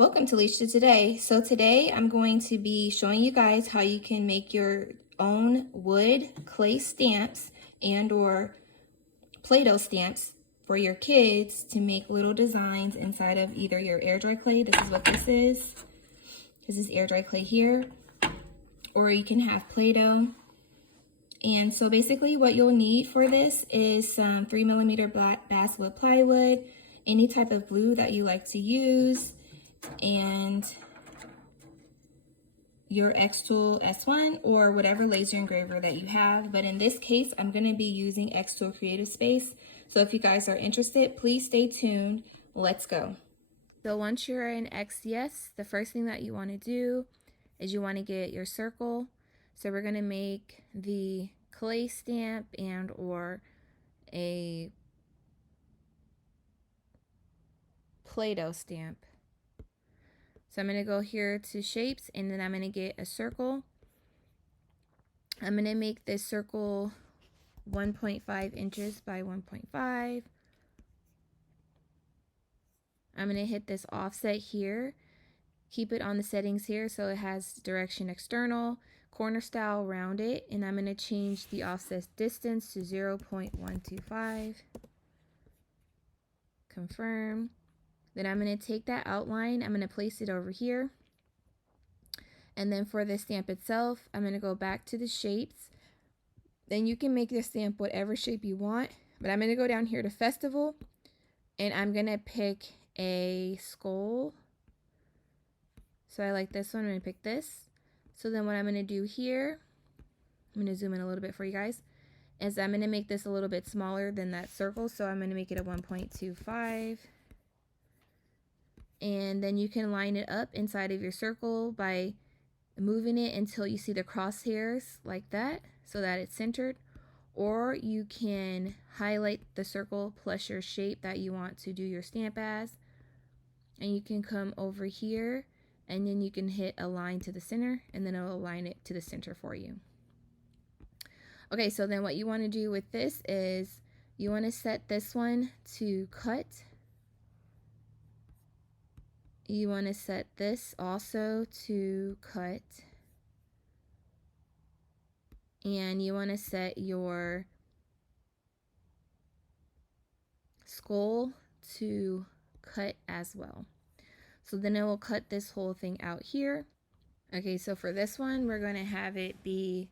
Welcome to LiciaToday. So today I'm going to be showing you guys how you can make your own wood clay stamps and or Play-Doh stamps for your kids to make little designs inside of either your air dry clay. This is what this is. This is air dry clay here. Or you can have Play-Doh. And so basically what you'll need for this is some 3mm basswood plywood, any type of glue that you like to use, and your xTool S1 or whatever laser engraver that you have. But in this case, I'm going to be using xTool Creative Space. So if you guys are interested, please stay tuned. Let's go. So once you're in XDS, the first thing that you want to do is you want to get your circle. So we're going to make the clay stamp and or a Play-Doh stamp. So I'm going to go here to shapes, and then I'm going to get a circle. I'm going to make this circle 1.5 inches by 1.5. I'm going to hit this offset here. Keep it on the settings here so it has direction external, corner style, round it, and I'm going to change the offset distance to 0.125. Confirm. Then I'm going to take that outline, I'm going to place it over here. And then for the stamp itself, I'm going to go back to the shapes. Then you can make the stamp whatever shape you want. But I'm going to go down here to festival. And I'm going to pick a skull. So I like this one. I'm going to pick this. So then what I'm going to do here, I'm going to zoom in a little bit for you guys, is I'm going to make this a little bit smaller than that circle. So I'm going to make it a 1.25. And then you can line it up inside of your circle by moving it until you see the crosshairs like that so that it's centered, or you can highlight the circle plus your shape that you want to do your stamp as, and you can come over here and then you can hit align to the center, and then it'll align it to the center for you. Okay, so then what you want to do with this is you want to set this one to cut. You want to set this also to cut. And you want to set your skull to cut as well. So then it will cut this whole thing out here. Okay, so for this one, we're going to have it be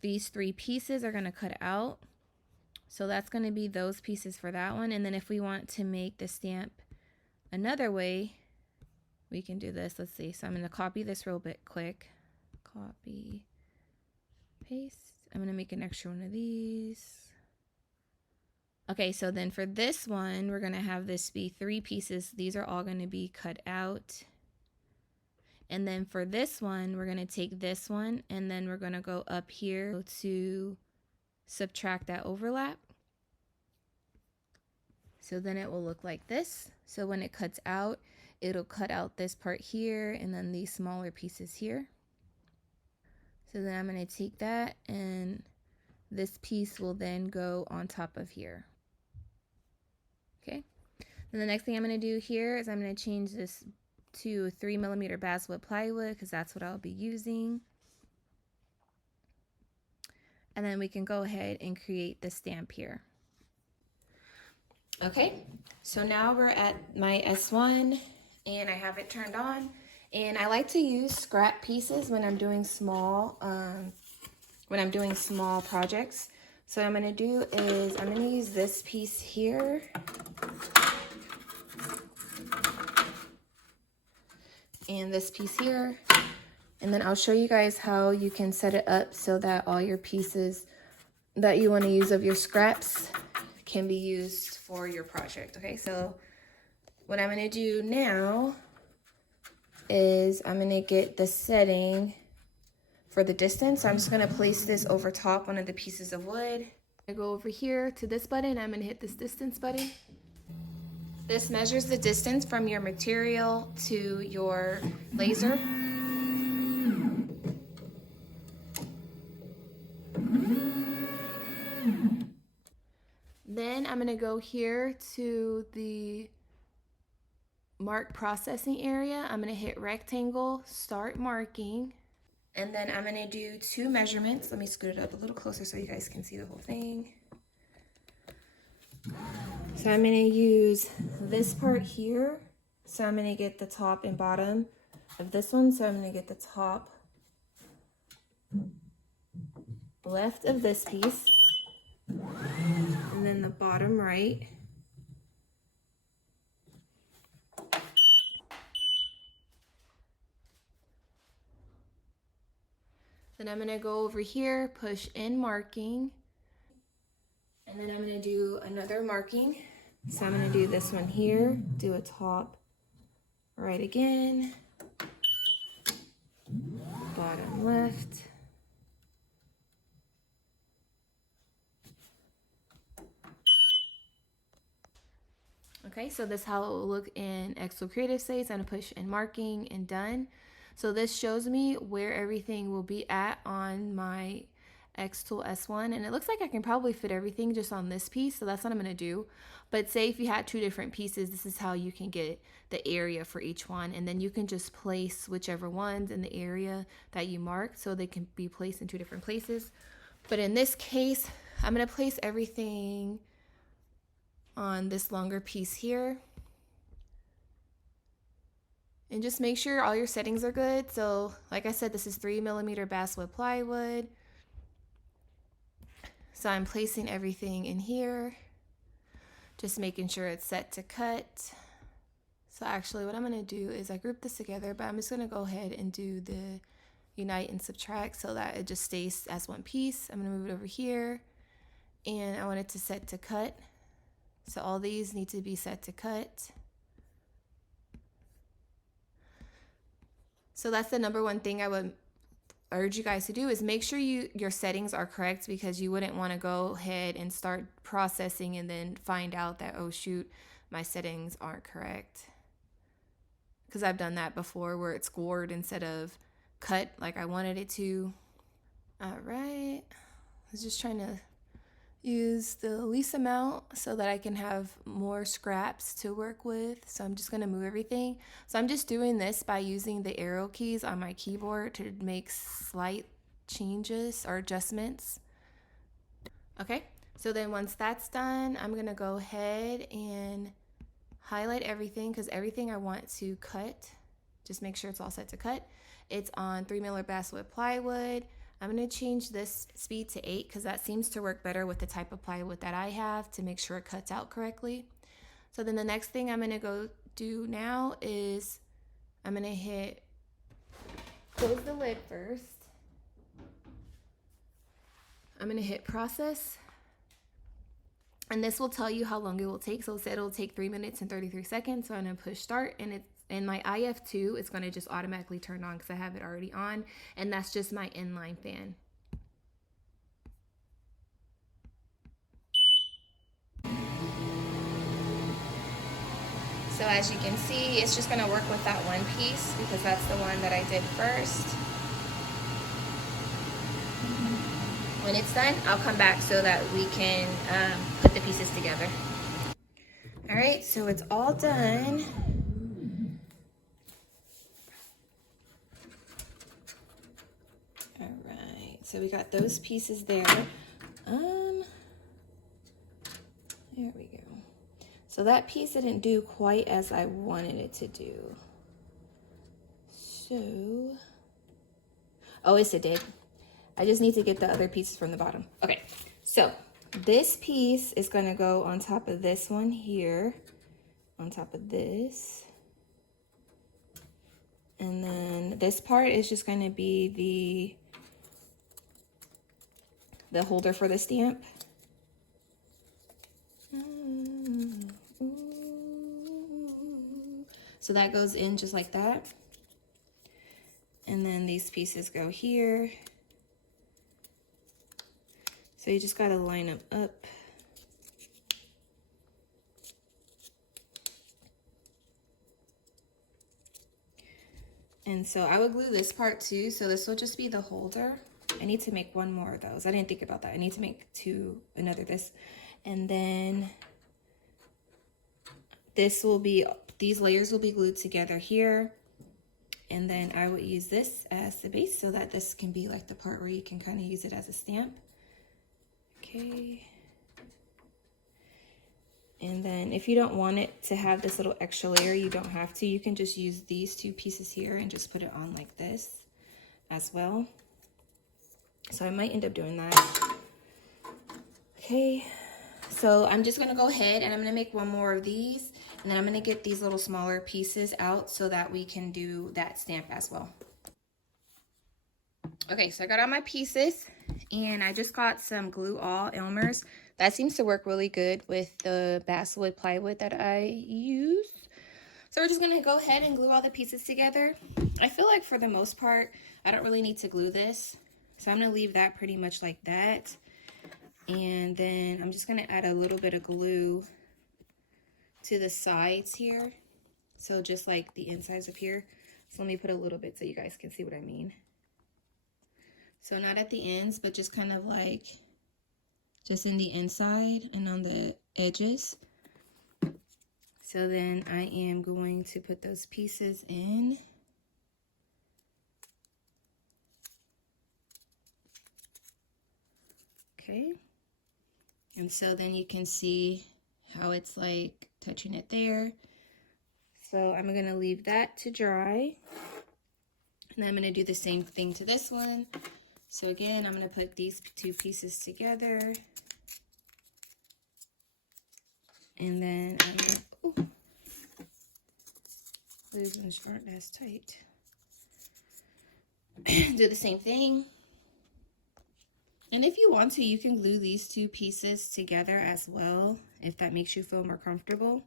these three pieces are going to cut out. So that's going to be those pieces for that one. And then if we want to make the stamp another way, we can do this. Let's see. So I'm going to copy this real bit quick. Copy, paste. I'm going to make an extra one of these. Okay, so then for this one, we're going to have this be three pieces. These are all going to be cut out. And then for this one, we're going to take this one and then we're going to go up here to subtract that overlap. So then it will look like this. So when it cuts out, it'll cut out this part here and then these smaller pieces here. So then I'm going to take that, and this piece will then go on top of here. Okay. Then the next thing I'm going to do here is I'm going to change this to 3mm basswood plywood because that's what I'll be using. And then we can go ahead and create the stamp here. Okay, so now we're at my S1 and I have it turned on, and I like to use scrap pieces when I'm doing small projects. So what I'm going to do is I'm going to use this piece here. And this piece here. And then I'll show you guys how you can set it up so that all your pieces that you want to use of your scraps can be used for your project. Okay, so what I'm going to do now is I'm going to get the setting for the distance. So I'm just going to place this over top one of the pieces of wood. I go over here to this button. I'm going to hit this distance button. This measures the distance from your material to your laser. Then I'm going to go here to the mark processing area, I'm gonna hit rectangle, start marking, and then I'm gonna do 2 measurements. Let me scoot it up a little closer so you guys can see the whole thing. So I'm gonna use this part here. So I'm gonna get the top and bottom of this one. So I'm gonna get the top left of this piece, and then the bottom right. Then I'm gonna go over here, push in marking, and then I'm gonna do another marking. So I'm gonna do this one here, do a top right again, bottom left. Okay, so this is how it will look in xTool Creative Space. I'm gonna push in marking and done. So this shows me where everything will be at on my xTool S1, and it looks like I can probably fit everything just on this piece, so that's what I'm gonna do. But say if you had 2 different pieces, this is how you can get the area for each one, and then you can just place whichever ones in the area that you marked so they can be placed in 2 different places. But in this case, I'm gonna place everything on this longer piece here. And just make sure all your settings are good. So like I said, this is 3mm basswood plywood. So I'm placing everything in here, just making sure it's set to cut. So actually what I'm gonna do is I group this together, but I'm just gonna go ahead and do the unite and subtract so that it just stays as one piece. I'm gonna move it over here, and I want it to set to cut. So all these need to be set to cut. So that's the number one thing I would urge you guys to do, is make sure your settings are correct, because you wouldn't want to go ahead and start processing and then find out that, oh shoot, my settings aren't correct. Because I've done that before where it's scored instead of cut like I wanted it to. All right, I was just trying to use the least amount so that I can have more scraps to work with. So I'm just gonna move everything. So I'm just doing this by using the arrow keys on my keyboard to make slight changes or adjustments. Okay, so then once that's done, I'm gonna go ahead and highlight everything, because everything I want to cut, just make sure it's all set to cut. It's on 3mm basswood plywood. I'm going to change this speed to 8 because that seems to work better with the type of plywood that I have to make sure it cuts out correctly. So then the next thing I'm going to go do now is I'm going to close the lid first. I'm going to hit process, and this will tell you how long it will take. So it said it'll take 3 minutes and 33 seconds. So I'm going to push start, and it's in my IF2, it's going to just automatically turn on because I have it already on, and that's just my inline fan. So as you can see, it's just going to work with that one piece because that's the one that I did first. When it's done, I'll come back so that we can put the pieces together. All right, so it's all done. All right, so we got those pieces there. There we go. So that piece didn't do quite as I wanted it to do. So, oh, yes, it did. I just need to get the other pieces from the bottom. Okay, so this piece is gonna go on top of this one here, on top of this. And then this part is just gonna be the holder for the stamp. So that goes in just like that. And then these pieces go here. So you just gotta line them up. And so I would glue this part too. So this will just be the holder. I need to make one more of those. I didn't think about that. I need to make another this. And then this will be these layers will be glued together here. And then I would use this as the base so that this can be like the part where you can kind of use it as a stamp. Okay. And then if you don't want it to have this little extra layer, you don't have to. You can just use these two pieces here and just put it on like this as well. So I might end up doing that. Okay, so I'm just gonna go ahead and I'm gonna make one more of these, and then I'm gonna get these little smaller pieces out so that we can do that stamp as well. Okay, so I got all my pieces, and I just got some glue all Elmer's. That seems to work really good with the basswood plywood that I use. So we're just gonna go ahead and glue all the pieces together. I feel like for the most part, I don't really need to glue this. So I'm gonna leave that pretty much like that. And then I'm just gonna add a little bit of glue to the sides here. So just like the insides of here. So let me put a little bit so you guys can see what I mean. So not at the ends, but just kind of like just in the inside and on the edges. So then I am going to put those pieces in. Okay. And so then you can see how it's like touching it there. So I'm going to leave that to dry. And I'm going to do the same thing to this one. So again, I'm going to put these two pieces together. And then I'm going to, these ones aren't as tight. Do the same thing. And if you want to, you can glue these two pieces together as well, if that makes you feel more comfortable,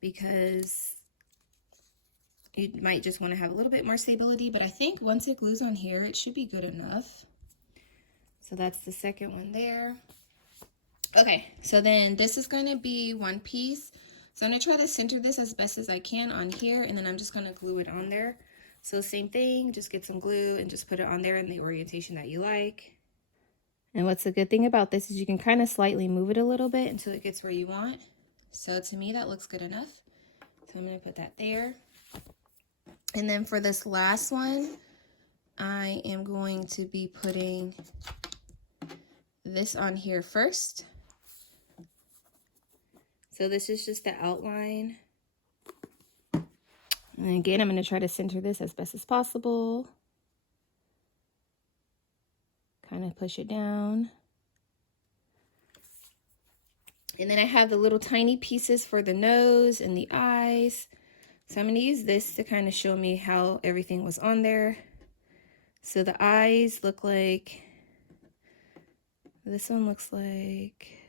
because you might just want to have a little bit more stability, but I think once it glues on here, it should be good enough. So that's the second one there. Okay, so then this is going to be one piece. So I'm going to try to center this as best as I can on here, and then I'm just going to glue it on there. So same thing, just get some glue and just put it on there in the orientation that you like. And what's the good thing about this is you can kind of slightly move it a little bit until it gets where you want. So to me, that looks good enough. So I'm going to put that there. And then for this last one, I am going to be putting this on here first. So this is just the outline. And again, I'm going to try to center this as best as possible. Kind of push it down. And then I have the little tiny pieces for the nose and the eyes. So I'm going to use this to kind of show me how everything was on there. So the eyes look like, this one looks like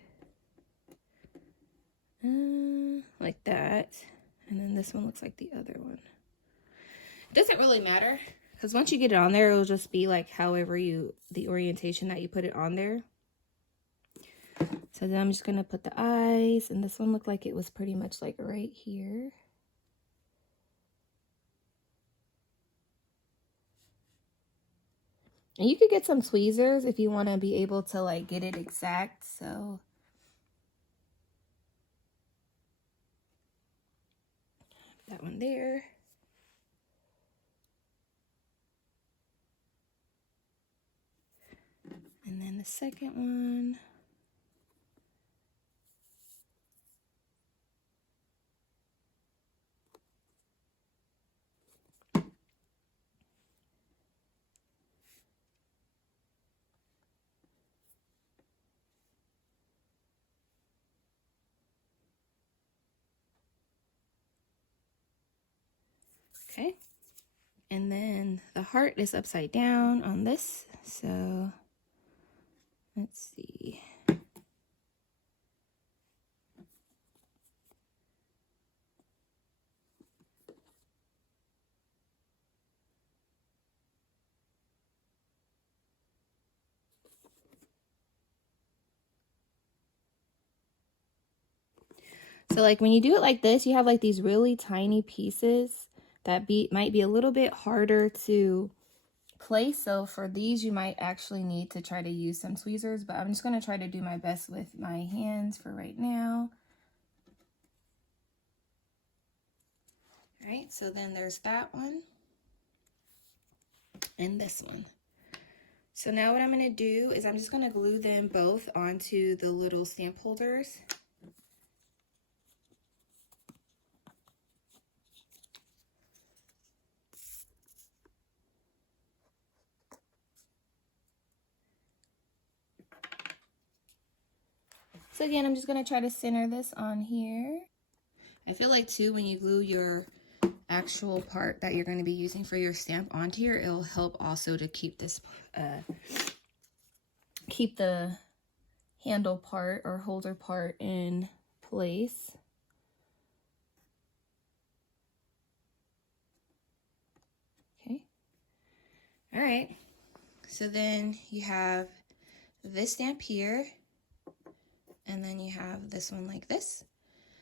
that. And then this one looks like the other one. It doesn't really matter, because once you get it on there, it'll just be like however the orientation that you put it on there. So then I'm just going to put the eyes, and this one looked like it was pretty much like right here. And you could get some tweezers if you want to be able to like get it exact. So that one there. And then the second one. Okay. And then the heart is upside down on this. So let's see. So like when you do it like this, you have like these really tiny pieces that might be a little bit harder to place. So for these, you might actually need to try to use some tweezers, but I'm just going to try to do my best with my hands for right now. All right, so then there's that one and this one. So now what I'm going to do is I'm just going to glue them both onto the little stamp holders. So again, I'm just going to try to center this on here. I feel like too, when you glue your actual part that you're going to be using for your stamp onto here, it'll help also to keep this, keep the handle part or holder part in place. Okay. All right. So then you have this stamp here, and then you have this one like this.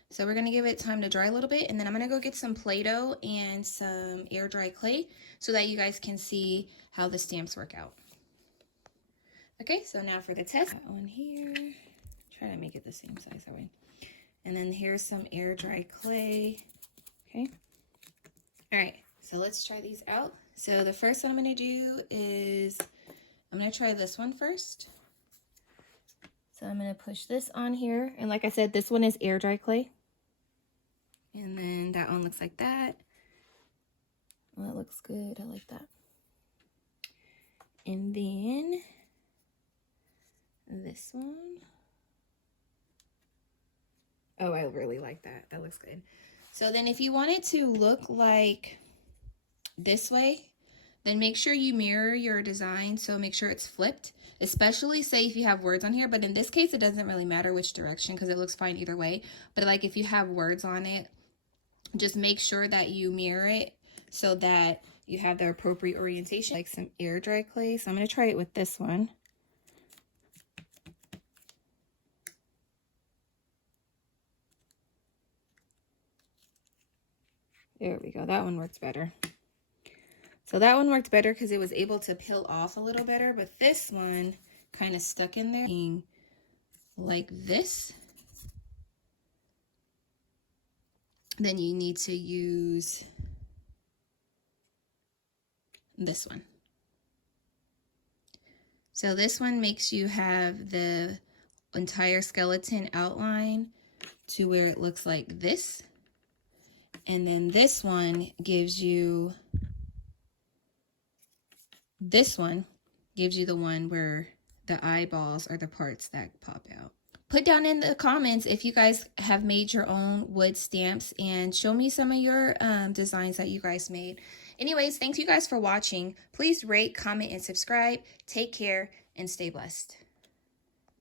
So we're going to give it time to dry a little bit, and then I'm going to go get some Play-Doh and some air dry clay so that you guys can see how the stamps work out. Okay, so now for the test. That one here. Try to make it the same size that way. And then here's some air dry clay. Okay. All right, so let's try these out. So the first one I'm going to do is I'm going to try this one first. So I'm going to push this on here. And like I said, this one is air dry clay. And then that one looks like that. Well, that looks good. I like that. And then this one. Oh, I really like that. That looks good. So then if you want it to look like this way, then make sure you mirror your design. So make sure it's flipped, especially say if you have words on here. But in this case, it doesn't really matter which direction because it looks fine either way. But like if you have words on it, just make sure that you mirror it so that you have the appropriate orientation. Like some air dry clay. So I'm going to try it with this one. There we go. That one works better. So that one worked better because it was able to peel off a little better, but this one kind of stuck in there like this. Then you need to use this one. So this one makes you have the entire skeleton outline to where it looks like this. And then this one gives you the one where the eyeballs are the parts that pop out. Put down in the comments if you guys have made your own wood stamps and show me some of your designs that you guys made. Anyways, thanks you guys for watching. Please rate, comment, and subscribe. Take care and stay blessed.